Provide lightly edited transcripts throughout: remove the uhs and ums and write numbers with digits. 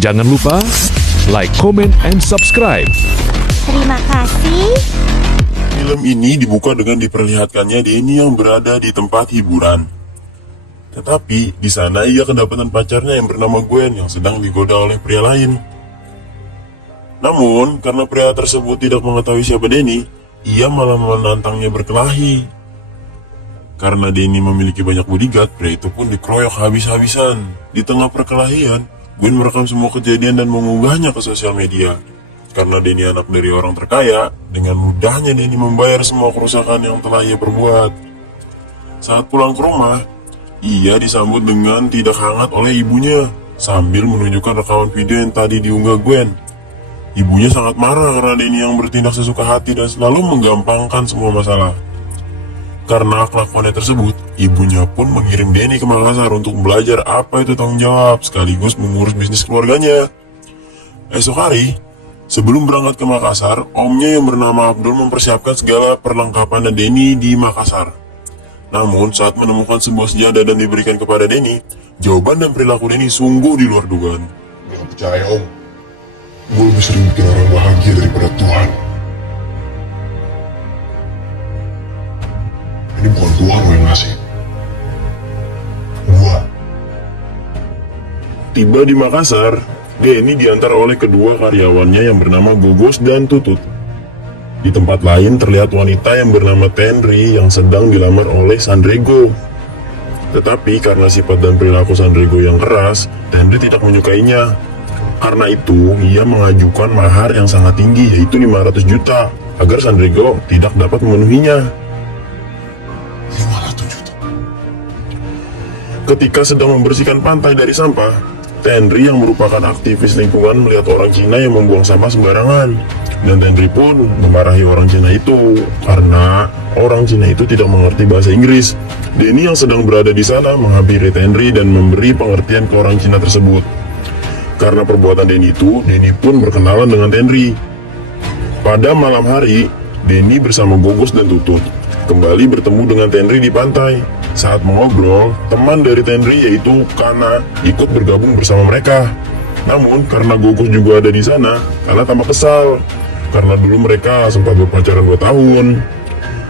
Jangan lupa like, comment, and subscribe. Terima kasih. Film ini dibuka dengan diperlihatkannya Denny yang berada di tempat hiburan. Tetapi di sana ia kedapatan pacarnya yang bernama Gwen yang sedang digoda oleh pria lain. Namun karena pria tersebut tidak mengetahui siapa Denny, ia malah menantangnya berkelahi. Karena Denny memiliki banyak bodyguard, pria itu pun dikeroyok habis-habisan. Di tengah perkelahian, Gwen merekam semua kejadian dan mengunggahnya ke sosial media. Karena Denny anak dari orang terkaya, dengan mudahnya Denny membayar semua kerusakan yang telah ia perbuat. Saat pulang ke rumah, ia disambut dengan tidak hangat oleh ibunya, sambil menunjukkan rekaman video yang tadi diunggah Gwen. Ibunya sangat marah karena Denny yang bertindak sesuka hati dan selalu menggampangkan semua masalah. Karena kelakuannya tersebut, ibunya pun mengirim Denny ke Makassar untuk belajar apa itu tanggung jawab sekaligus mengurus bisnis keluarganya. Esok hari, sebelum berangkat ke Makassar, omnya yang bernama Abdul mempersiapkan segala perlengkapan dan Denny di Makassar. Namun, saat menemukan sebuah sejadah dan diberikan kepada Denny, jawaban dan perilaku Denny sungguh di luar dugaan. Gak percaya om, gue lebih sering bikin orang bahagia daripada Tuhan. Ini bukan Tuhan yang ngasih, gua. Tiba di Makassar, Denny diantar oleh kedua karyawannya yang bernama Gogos dan Tutut. Di tempat lain terlihat wanita yang bernama Tenri yang sedang dilamar oleh Sandrego. Tetapi karena sifat dan perilaku Sandrego yang keras, Tenri tidak menyukainya. Karena itu, ia mengajukan mahar yang sangat tinggi, yaitu 500 juta, agar Sandrego tidak dapat memenuhinya. 500 juta. Ketika sedang membersihkan pantai dari sampah, Tenri yang merupakan aktivis lingkungan melihat orang Cina yang membuang sampah sembarangan. Dan Tenri pun memarahi orang Cina itu, karena orang Cina itu tidak mengerti bahasa Inggris. Denny yang sedang berada di sana menghampiri Tenri dan memberi pengertian ke orang Cina tersebut. Karena perbuatan Denny itu, Denny pun berkenalan dengan Tenri. Pada malam hari, Denny bersama Gogos dan Tutut kembali bertemu dengan Tenri di pantai. Saat mengobrol, teman dari Tenri yaitu Kana ikut bergabung bersama mereka. Namun karena Gogos juga ada di sana, Kana tambah kesal karena dulu mereka sempat berpacaran 2 tahun.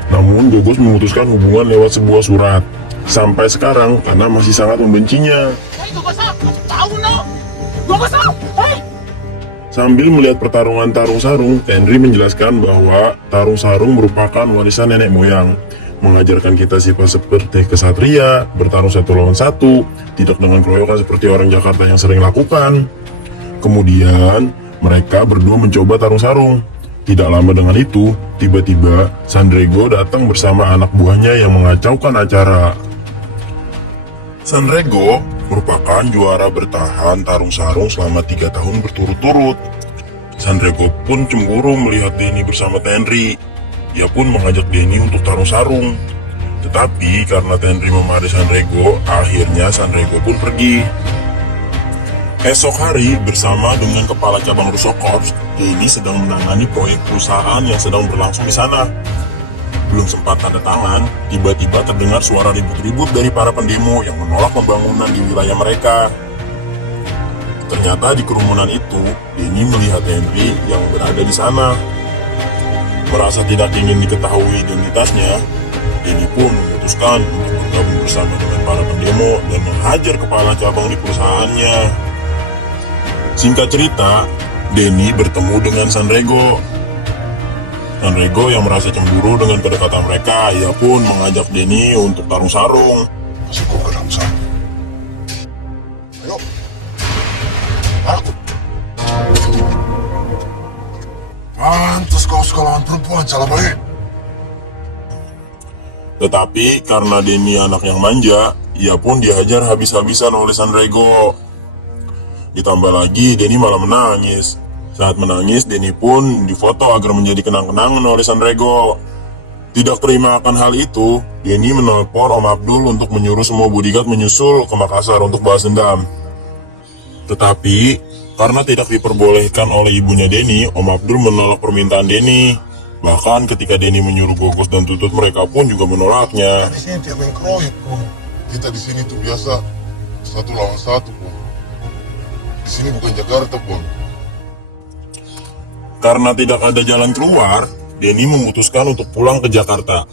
Namun Gogos memutuskan hubungan lewat sebuah surat. Sampai sekarang Kana masih sangat membencinya. Sambil melihat pertarungan tarung sarung, Tenri menjelaskan bahwa tarung sarung merupakan warisan nenek moyang, mengajarkan kita sifat seperti kesatria, bertarung 1 lawan 1, tidak dengan keroyokan seperti orang Jakarta yang sering lakukan. Kemudian mereka berdua mencoba tarung sarung. Tidak lama dengan itu, tiba-tiba Sandrego datang bersama anak buahnya yang mengacaukan acara. Sandrego merupakan juara bertahan tarung sarung selama 3 tahun berturut-turut. Sandrego pun cemburu melihat Denny bersama Tenri. Ia pun mengajak Denny untuk tarung sarung. Tetapi karena Tenri memarahi Sandrego, akhirnya Sandrego pun pergi. Esok hari bersama dengan kepala cabang Russo Corps, Denny sedang menangani proyek perusahaan yang sedang berlangsung di sana. Belum sempat tanda tangan, tiba-tiba terdengar suara ribut-ribut dari para pendemo yang menolak pembangunan di wilayah mereka. Ternyata di kerumunan itu, Denny melihat Henry yang berada di sana. Merasa tidak ingin diketahui identitasnya, Denny pun memutuskan untuk bergabung bersama dengan para pendemo dan menghajar kepala cabang di perusahaannya. Singkat cerita, Denny bertemu dengan Sandrego. Sandrego yang merasa cemburu dengan kedekatan mereka, ia pun mengajak Denny untuk tarung sarung. Masih kau kadang sama. Ayo. Aku. Pantas kau suka lawan perempuan, salah baik. Tetapi karena Denny anak yang manja, ia pun dihajar habis-habisan oleh Sandrego. Ditambah lagi, Denny malah menangis. Saat menangis, Denny pun difoto agar menjadi kenang-kenangan oleh Sandrego. Tidak terima akan hal itu, Denny menelpon Om Abdul untuk menyuruh semua bodyguard menyusul ke Makassar untuk balas dendam. Tetapi, karena tidak diperbolehkan oleh ibunya Denny, Om Abdul menolak permintaan Denny. Bahkan ketika Denny menyuruh Gogos dan Tutut, mereka pun juga menolaknya. Di sini tiap yang keroyok pun. Kita di sini tuh biasa 1 lawan 1 pun. Di sini bukan Jakarta, Bang. Karena tidak ada jalan keluar, Denny memutuskan untuk pulang ke Jakarta.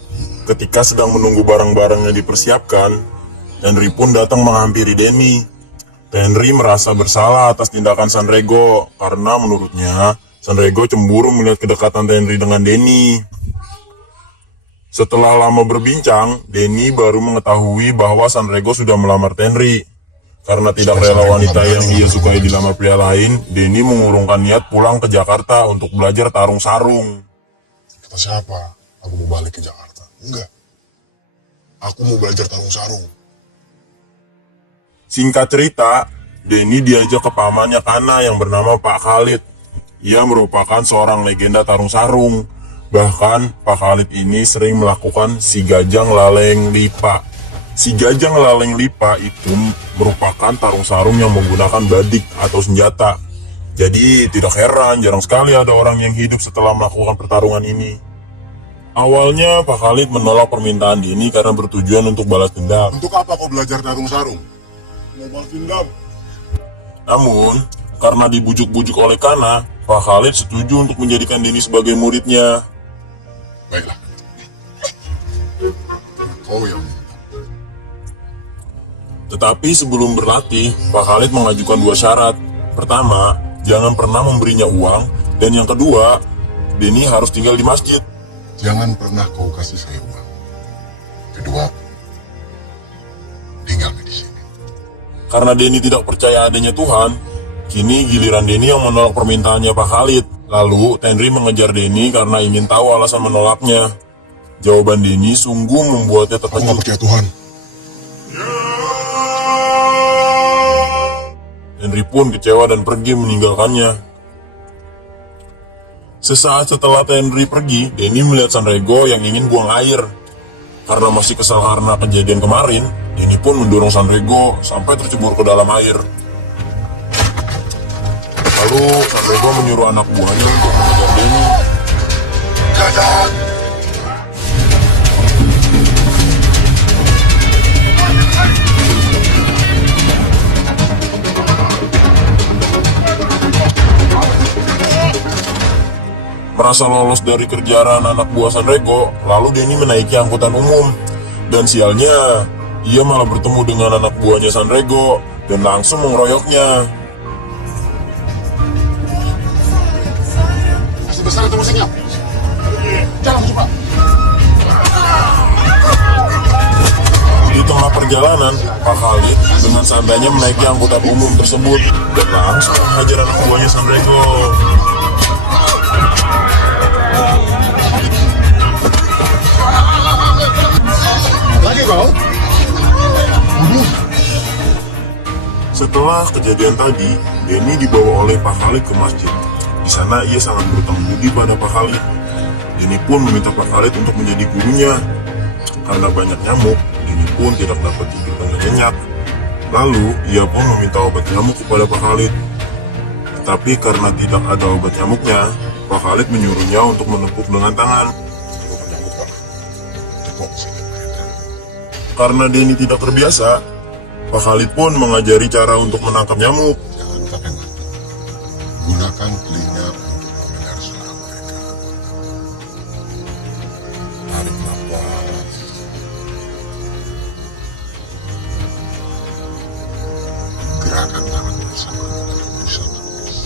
Ketika sedang menunggu barang-barangnya dipersiapkan, Henry pun datang menghampiri Denny. Henry merasa bersalah atas tindakan Sanrego karena menurutnya Sanrego cemburu melihat kedekatan Henry dengan Denny. Setelah lama berbincang, Denny baru mengetahui bahwa Sanrego sudah melamar Henry. Karena tidak rela wanita yang ia sukai dilamar pria lain, Denny mengurungkan niat pulang ke Jakarta untuk belajar tarung sarung. Kata siapa? Aku mau balik ke Jakarta. Enggak. Aku mau belajar tarung sarung. Singkat cerita, Denny diajak ke pamannya Kana yang bernama Pak Khalid. Ia merupakan seorang legenda tarung sarung. Bahkan Pak Khalid ini sering melakukan si Gajang Laleng Lipa. Si Gajang Laleng Lipa itu merupakan tarung sarung yang menggunakan badik atau senjata. Jadi tidak heran jarang sekali ada orang yang hidup setelah melakukan pertarungan ini. Awalnya Pak Khalid menolak permintaan Denny karena bertujuan untuk balas dendam. Untuk apa kau belajar tarung sarung? Mau balas dendam. Namun, karena dibujuk-bujuk oleh Kana, Pak Khalid setuju untuk menjadikan Denny sebagai muridnya. Baiklah. Kau yang Tetapi sebelum berlatih, Pak Khalid mengajukan 2 syarat. Pertama, jangan pernah memberinya uang. Dan yang kedua, Denny harus tinggal di masjid. jangan pernah kau kasih saya uang. Kedua, tinggal di sini. Karena Denny tidak percaya adanya Tuhan, kini giliran Denny yang menolak permintaannya Pak Khalid. Lalu, Henry mengejar Denny karena ingin tahu alasan menolaknya. Jawaban Denny sungguh membuatnya Aku nggak terkejut. percaya Tuhan. Henry pun kecewa dan pergi meninggalkannya. Sesaat setelah Henry pergi, Denny melihat Sanrego yang ingin buang air. Karena masih kesal karena kejadian kemarin, Denny pun mendorong Sanrego sampai tercebur ke dalam air. Lalu Sanrego menyuruh anak buahnya untuk mengejar Denny. Merasa lolos dari kejaran anak buah Sanrego, lalu Denny menaiki angkutan umum. Dan sialnya, ia malah bertemu dengan anak buahnya Sanrego dan langsung mengeroyoknya. Masih besar itu musiknya. Jalan cepat. Di tengah perjalanan, Pak Khalid dengan santainya menaiki angkutan umum tersebut dan langsung menghajar anak buahnya Sanrego. Lagi kau? Setelah kejadian tadi, Denny dibawa oleh Pak Khalid ke masjid. Di sana ia sangat berutang budi pada Pak Khalid. Denny pun meminta Pak Khalid untuk menjadi gurunya. Karena banyak nyamuk, Denny pun tidak dapat tidur dengan nyenyak. Lalu, ia pun meminta obat nyamuk kepada Pak Khalid. Tetapi karena tidak ada obat nyamuknya, Pak Khalid menyuruhnya untuk menepuk dengan tangan. Karena Denny tidak terbiasa, Pak Khalid pun mengajari cara untuk menangkap nyamuk. Jangan pakai mata. Gunakan telinga untuk mendengar suara mereka. Tarik nafas. Gerakan tangan bersama dalam bisa nafas.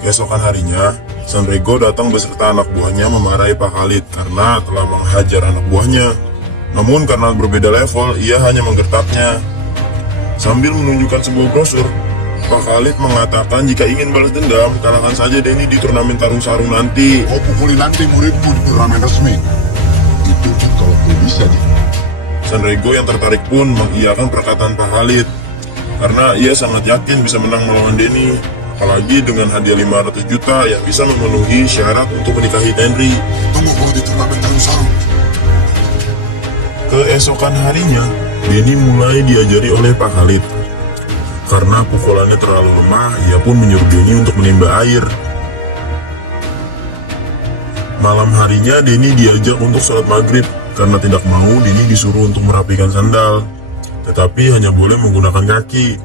Keesokan harinya, Sanrego datang beserta anak buahnya memarahi Pak Khalid karena telah menghajar anak buahnya. Namun karena berbeda level, ia hanya menggertaknya. Sambil menunjukkan sebuah brosur, Pak Khalid mengatakan jika ingin balas dendam, kalahkan saja Denny di turnamen tarung sarung nanti. Kau pukuli nanti muridmu di turnamen resmi. Itu pun kalau kau bisa di. Sanrego yang tertarik pun mengiyakan perkataan Pak Khalid karena ia sangat yakin bisa menang melawan Denny. Apalagi dengan hadiah 500 juta yang bisa memenuhi syarat untuk menikahi Henry. Tunggu kau di turnamen tarung sarung. Keesokan harinya, Denny mulai diajari oleh Pak Khalid. Karena pukulannya terlalu lemah, ia pun menyuruh Denny untuk menimba air. Malam harinya, Denny diajak untuk sholat maghrib. Karena tidak mau, Denny disuruh untuk merapikan sandal, tetapi hanya boleh menggunakan kaki.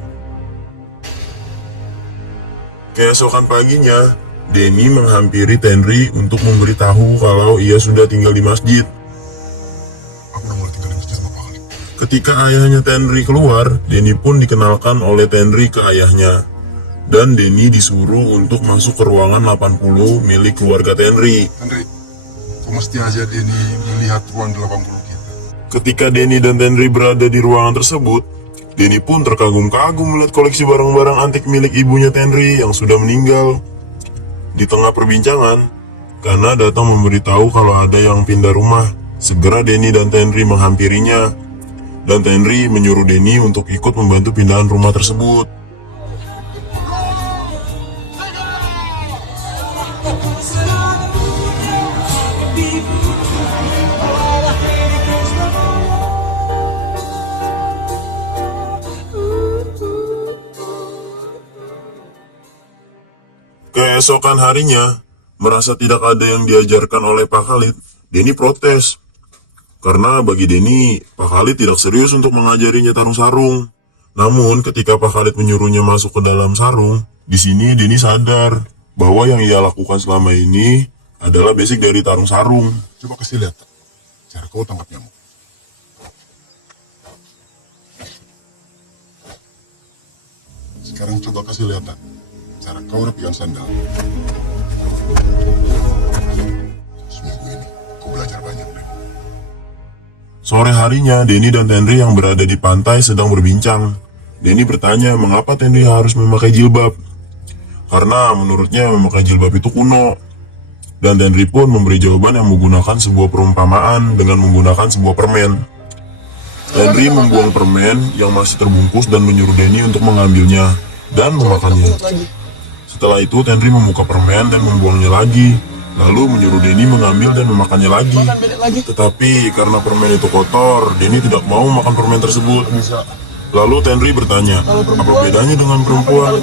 Keesokan paginya, Denny menghampiri Tenri untuk memberitahu kalau ia sudah tinggal di masjid. Aku udah mulai tinggal di masjid sama Pak Khalid. Ketika ayahnya Tenri keluar, Denny pun dikenalkan oleh Tenri ke ayahnya. Dan Denny disuruh untuk masuk ke ruangan 80 milik keluarga Tenri. Henry, kau mesti aja dia nih melihat ruang 80 kita. Ketika Denny dan Tenri berada di ruangan tersebut, Denny pun terkagum-kagum melihat koleksi barang-barang antik milik ibunya Tenri yang sudah meninggal. Di tengah perbincangan, Kana datang memberitahu kalau ada yang pindah rumah. Segera Denny dan Tenri menghampirinya, dan Tenri menyuruh Denny untuk ikut membantu pindahan rumah tersebut. Keesokan harinya, merasa tidak ada yang diajarkan oleh Pak Khalid, Denny protes. Karena bagi Denny, Pak Khalid tidak serius untuk mengajarinya tarung sarung. Namun ketika Pak Khalid menyuruhnya masuk ke dalam sarung, di sini Denny sadar bahwa yang ia lakukan selama ini adalah basic dari tarung sarung. Coba kasih lihat cara kau tangkap nyamuk. Sekarang coba kasih lihat cara kau rapikan sandal. Seminggu ini kau belajar banyak, Ren. Sore harinya, Denny dan Tenri yang berada di pantai sedang berbincang. Denny bertanya mengapa Tenri harus memakai jilbab. Karena menurutnya memakai jilbab itu kuno. Dan Tenri pun memberi jawaban yang menggunakan sebuah perumpamaan dengan menggunakan sebuah permen. Tenri membuang permen yang masih terbungkus dan menyuruh Denny untuk mengambilnya dan memakannya. Setelah itu Tenri membuka permen dan membuangnya lagi, lalu menyuruh Denny mengambil dan memakannya lagi. Tetapi karena permen itu kotor, Denny tidak mau makan permen tersebut. Lalu Tenri bertanya, apa bedanya dengan perempuan?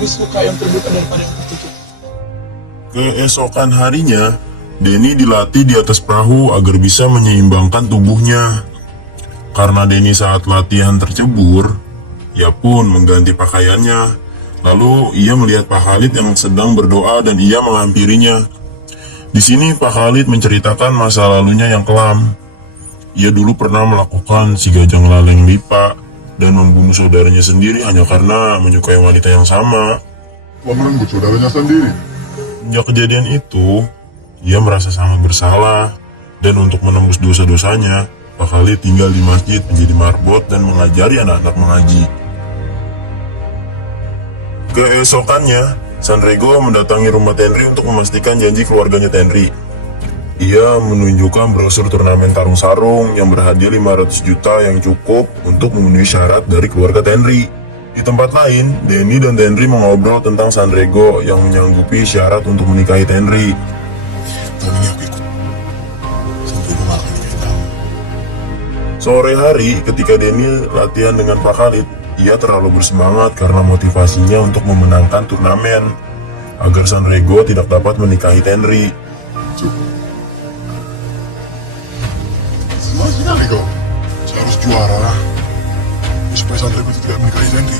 Keesokan harinya, Denny dilatih di atas perahu agar bisa menyeimbangkan tubuhnya. Karena Denny saat latihan tercebur, ia pun mengganti pakaiannya. Lalu ia melihat Pak Khalid yang sedang berdoa dan ia menghampirinya. Di sini Pak Khalid menceritakan masa lalunya yang kelam. Ia dulu pernah melakukan si Gajang Laleng Lipa dan membunuh saudaranya sendiri hanya karena menyukai wanita yang sama. Kau merenggut saudaranya sendiri. Sejak kejadian itu, ia merasa sangat bersalah dan untuk menembus dosa-dosanya, Pak Khalid tinggal di masjid menjadi marbot dan mengajari anak-anak mengaji. Keesokannya, Sanrego mendatangi rumah Tenri untuk memastikan janji keluarganya Tenri. Ia menunjukkan brosur turnamen tarung sarung yang berhadiah 500 juta yang cukup untuk memenuhi syarat dari keluarga Tenri. Di tempat lain, Denny dan Tenri mengobrol tentang Sanrego yang menyanggupi syarat untuk menikahi Tenri. Tahun ini aku ikut. Sanrego gak akan nikahin kamu. Sore hari, ketika Denny latihan dengan Pak Khalid, ia terlalu bersemangat karena motivasinya untuk memenangkan turnamen agar Sanrego tidak dapat menikahi Tenri. Cukup. Semangat sekali kau. Saya harus juara supaya Sanrego itu tidak menikahi Henry.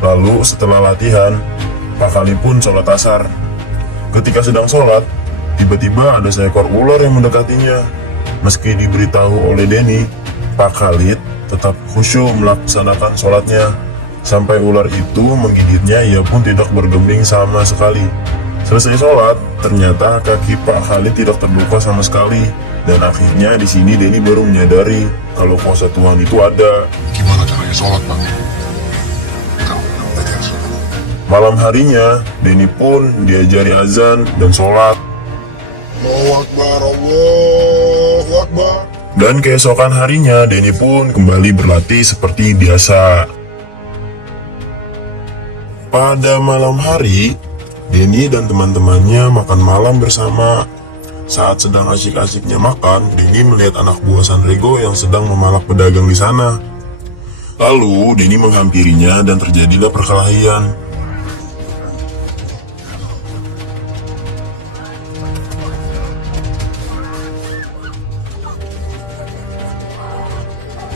Lalu setelah latihan, Pak Khalid pun sholat asar. Ketika sedang sholat, tiba-tiba ada seekor ular yang mendekatinya. Meski diberitahu oleh Denny, Pak Khalid tetap khusyuk melaksanakan sholatnya. Sampai ular itu menggigitnya, ia pun tidak bergeming sama sekali. Selesai sholat, ternyata kaki Pak Khalid tidak terluka sama sekali. Dan akhirnya di sini Denny baru menyadari kalau kuasa Tuhan itu ada. Gimana caranya sholat, Bang? Kau belajar sholat. Malam harinya, Denny pun diajari azan dan sholat. Allahu Akbar, Allahu Akbar. Dan keesokan harinya, Denny pun kembali berlatih seperti biasa. Pada malam hari, Denny dan teman-temannya makan malam bersama. Saat sedang asyik-asyiknya makan, Denny melihat anak buah Sanrego yang sedang memalak pedagang di sana. Lalu, Denny menghampirinya dan terjadilah perkelahian.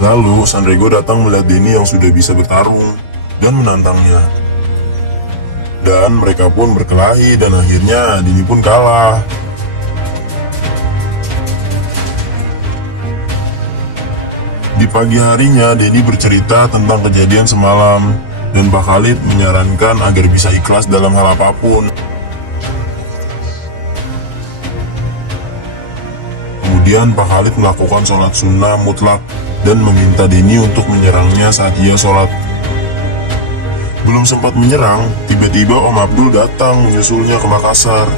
Lalu Sanrego datang melihat Denny yang sudah bisa bertarung dan menantangnya. Dan mereka pun berkelahi dan akhirnya Denny pun kalah. Di pagi harinya, Denny bercerita tentang kejadian semalam, dan Pak Khalid menyarankan agar bisa ikhlas dalam hal apapun. Kemudian Pak Khalid melakukan sholat sunnah mutlak dan meminta Denny untuk menyerangnya saat ia sholat. Belum sempat menyerang, tiba-tiba Om Abdul datang menyusulnya ke Makassar.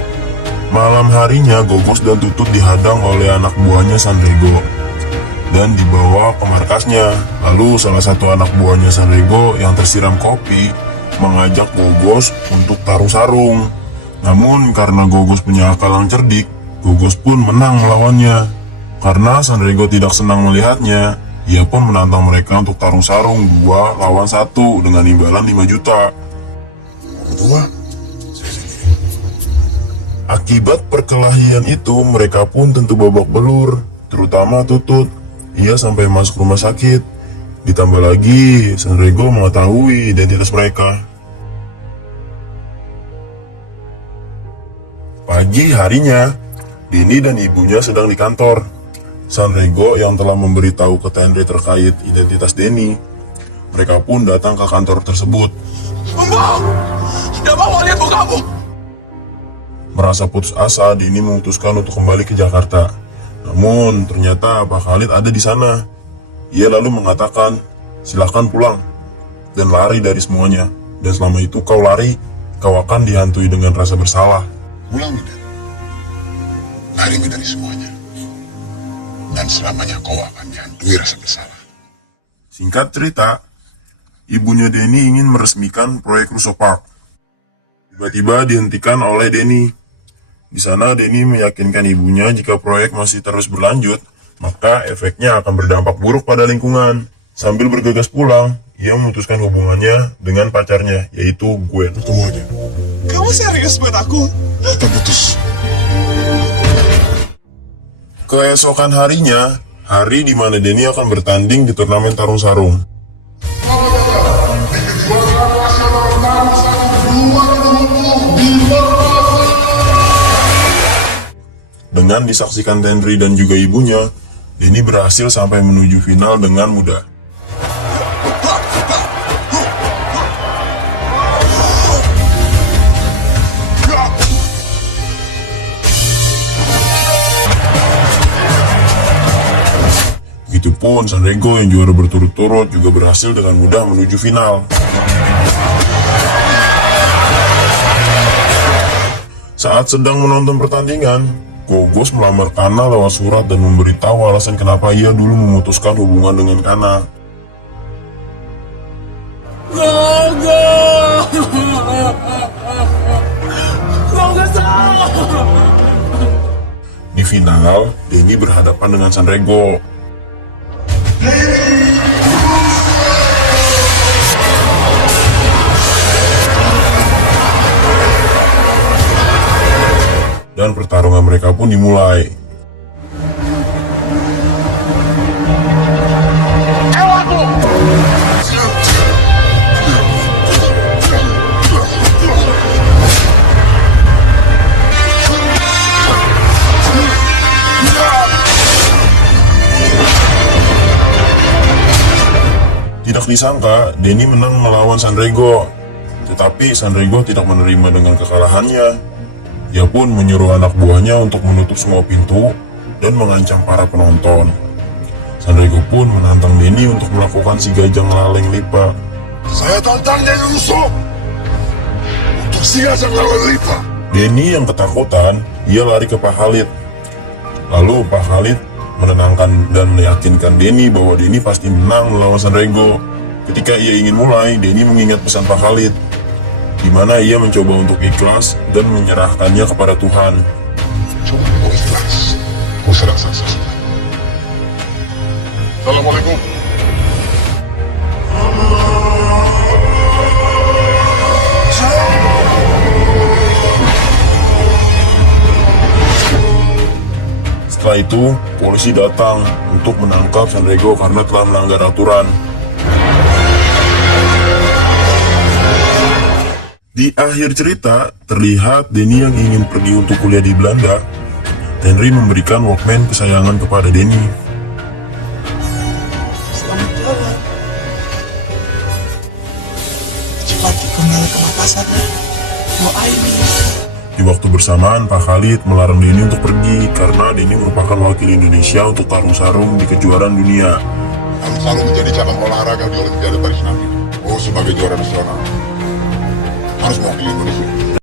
Malam harinya, Gogos dan Tutut dihadang oleh anak buahnya Sanrego dan dibawa ke markasnya. Lalu salah satu anak buahnya Sanrego yang tersiram kopi mengajak Gogos untuk taruh sarung. Namun karena Gogos punya akal yang cerdik, Gogos pun menang melawannya. Karena Sanrego tidak senang melihatnya, ia pun menantang mereka untuk taruh sarung 2 lawan 1 dengan imbalan 5 juta. Berdua, Akibat perkelahian itu, mereka pun tentu babak belur, terutama Tutut. Ia sampai masuk rumah sakit. Ditambah lagi, Sanrego mengetahui identitas mereka. Pagi harinya, Denny dan ibunya sedang di kantor. Sanrego yang telah memberitahu ke Tenri terkait identitas Denny. Mereka pun datang ke kantor tersebut. Mbak, tidak mau lihat mukamu. Merasa putus asa, Denny memutuskan untuk kembali ke Jakarta. Namun ternyata Pak Khalid ada di sana. Ia lalu mengatakan, silakan pulang dan lari dari semuanya. Dan selama itu kau lari, kau akan dihantui dengan rasa bersalah. pulang Midan. Lari dari semuanya. Dan selamanya kau akan dihantui rasa bersalah. Singkat cerita, ibunya Denny ingin meresmikan proyek Russo Park. Tiba-tiba dihentikan oleh Denny. Di sana Denny meyakinkan ibunya jika proyek masih terus berlanjut, maka efeknya akan berdampak buruk pada lingkungan. Sambil bergegas pulang, ia memutuskan hubungannya dengan pacarnya, yaitu Gwen. Ketemu aja. Kamu serius buat aku? Kita putus. Keesokan harinya, hari di mana Denny akan bertanding di turnamen tarung sarung. Dengan disaksikan Tenri dan juga ibunya, Denny berhasil sampai menuju final dengan mudah. Begitupun Sanrego yang juara berturut-turut juga berhasil dengan mudah menuju final. Saat sedang menonton pertandingan, Gogos melamar Kana lewat surat dan memberitahu alasan kenapa ia dulu memutuskan hubungan dengan Kana. Di final, Denny berhadapan dengan Sanrego. Dan pertarungan mereka pun dimulai. Tidak disangka, Denny menang melawan Sanrego. Tetapi Sanrego tidak menerima dengan kekalahannya. Ia pun menyuruh anak buahnya untuk menutup semua pintu dan mengancam para penonton. Sanrego pun menantang Denny untuk melakukan si gajang laleng lipa. Saya tantang Denny Russo untuk si gajang laleng lipa. Denny yang ketakutan, ia lari ke Pak Khalid. Lalu Pak Khalid menenangkan dan meyakinkan Denny bahwa Denny pasti menang melawan Sanrego. Ketika ia ingin mulai, Denny mengingat pesan Pak Khalid, di mana ia mencoba untuk ikhlas dan menyerahkannya kepada Tuhan. Coba kau ikhlas. Kau serah sesuatu. Assalamualaikum. Setelah itu, polisi datang untuk menangkap Sandrego karena telah melanggar aturan. Di akhir cerita, terlihat Denny yang ingin pergi untuk kuliah di Belanda. Henry memberikan Walkman kesayangan kepada Denny. Selamat jalan. Cepat kembali ke Makassar. Doain ya. Di waktu bersamaan, Pak Khalid melarang Denny untuk pergi karena Denny merupakan wakil Indonesia untuk tarung sarung di kejuaraan dunia. Tarung sarung menjadi cabang olahraga di Olimpiade Paris nanti. Oh, sebagai juara nasional harus mewakili Indonesia.